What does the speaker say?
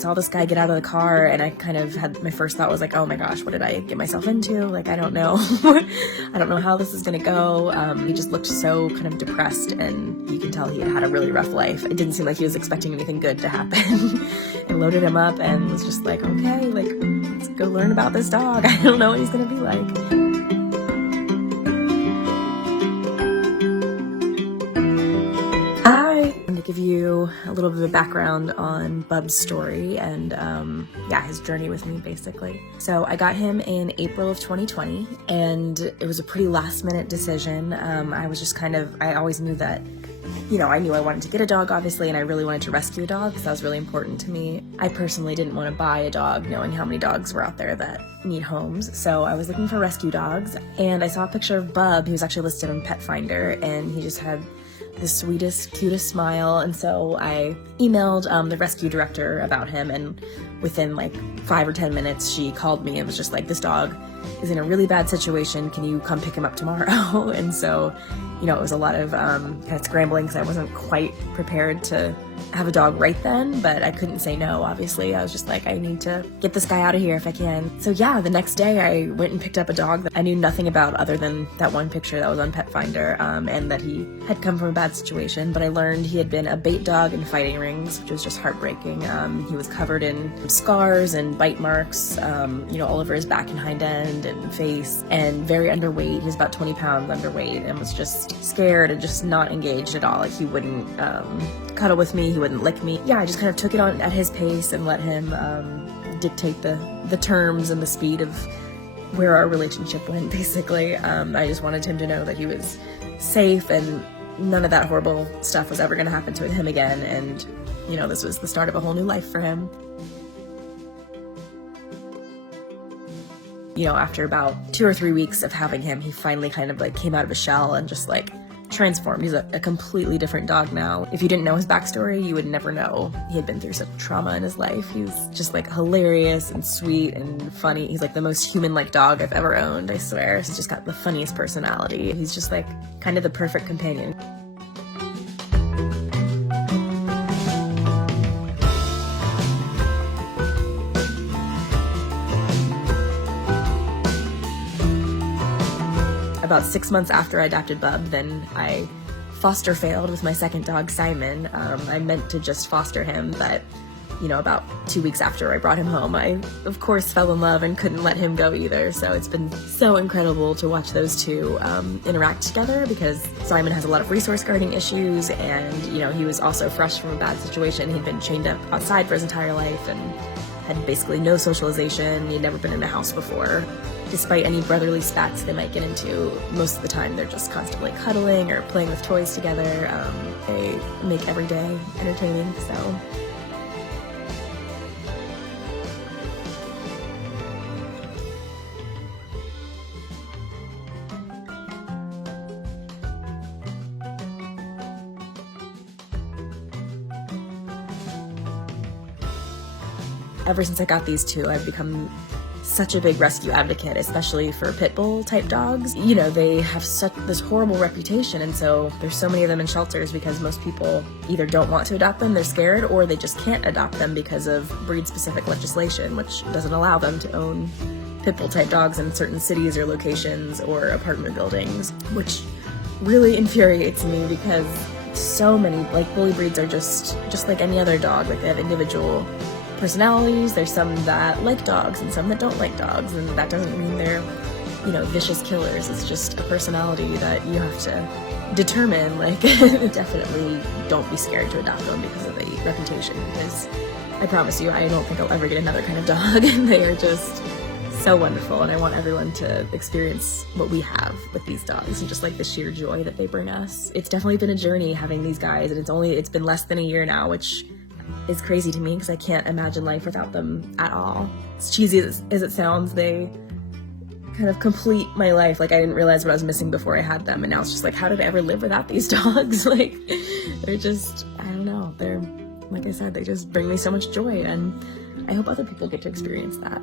Saw this guy get out of the car, and I kind of had, my first thought was like, oh my gosh, what did I get myself into? Like, I don't know. I don't know how this is gonna go. He just looked so kind of depressed, and you can tell he had had a really rough life. It didn't seem like he was expecting anything good to happen. I loaded him up and was just like, okay, like, let's go learn about this dog. I don't know what he's gonna be like. Give you a little bit of background on Bub's story and yeah, his journey with me basically. So I got him in April of 2020, and it was a pretty last minute decision. I was just I always knew that, you know, I knew I wanted to get a dog obviously, and I really wanted to rescue a dog because that was really important to me. I personally didn't want to buy a dog knowing how many dogs were out there that need homes. So I was looking for rescue dogs, and I saw a picture of Bub. He was actually listed on Pet Finder, and he just had the sweetest, cutest smile. And so I emailed the rescue director about him, and within like 5 or 10 minutes she called me and was just like, this dog is in a really bad situation, can you come pick him up tomorrow? And so, you know, it was a lot of kind of scrambling because I wasn't quite prepared to have a dog right then, but I couldn't say no, obviously. I was just like, I need to get this guy out of here if I can. So yeah, the next day I went and picked up a dog that I knew nothing about other than that one picture that was on Pet Finder, and that he had come from a bad situation. But I learned he had been a bait dog in fighting rings, which was just heartbreaking. He was covered in scars and bite marks, you know, all over his back and hind end and face, and very underweight. He was about 20 pounds underweight and was just scared and just not engaged at all. Like, he wouldn't cuddle with me, he wouldn't lick me. Yeah, I just kind of took it on at his pace and let him dictate the terms and the speed of where our relationship went, basically. I just wanted him to know that he was safe and none of that horrible stuff was ever going to happen to him again, and, you know, this was the start of a whole new life for him. You know, after about 2 or 3 weeks of having him, he finally kind of like came out of his shell and just like transformed. He's a completely different dog now. If you didn't know his backstory, you would never know he had been through such trauma in his life. He's just like hilarious and sweet and funny. He's like the most human-like dog I've ever owned, I swear. He's just got the funniest personality. He's just like kind of the perfect companion. About 6 months after I adopted Bub, then I foster failed with my second dog, Simon. I meant to just foster him, but, you know, about 2 weeks after I brought him home, I, of course, fell in love and couldn't let him go either. So it's been so incredible to watch those two interact together, because Simon has a lot of resource guarding issues, and, you know, he was also fresh from a bad situation. He'd been chained up outside for his entire life and had basically no socialization. He'd never been in a house before. Despite any brotherly spats they might get into, most of the time they're just constantly cuddling or playing with toys together. They make every day entertaining, so. Ever since I got these two, I've become such a big rescue advocate, especially for pit bull type dogs. You know, they have such this horrible reputation, and so there's so many of them in shelters because most people either don't want to adopt them, they're scared, or they just can't adopt them because of breed-specific legislation, which doesn't allow them to own pit bull type dogs in certain cities or locations or apartment buildings, which really infuriates me because so many, like, bully breeds are just like any other dog. Like, they have individual personalities. There's some that like dogs and some that don't like dogs, and that doesn't mean they're, you know, vicious killers. It's just a personality that you have to determine. Like, definitely don't be scared to adopt them because of the reputation, because I promise you, I don't think I'll ever get another kind of dog. And they are just so wonderful, and I want everyone to experience what we have with these dogs and just like the sheer joy that they bring us. It's definitely been a journey having these guys, and it's been less than a year now, which is crazy to me because I can't imagine life without them at all. As cheesy as it sounds, they kind of complete my life. Like, I didn't realize what I was missing before I had them, and now it's just like, how did I ever live without these dogs? Like, they're just, I don't know, they're, like I said, they just bring me so much joy, and I hope other people get to experience that.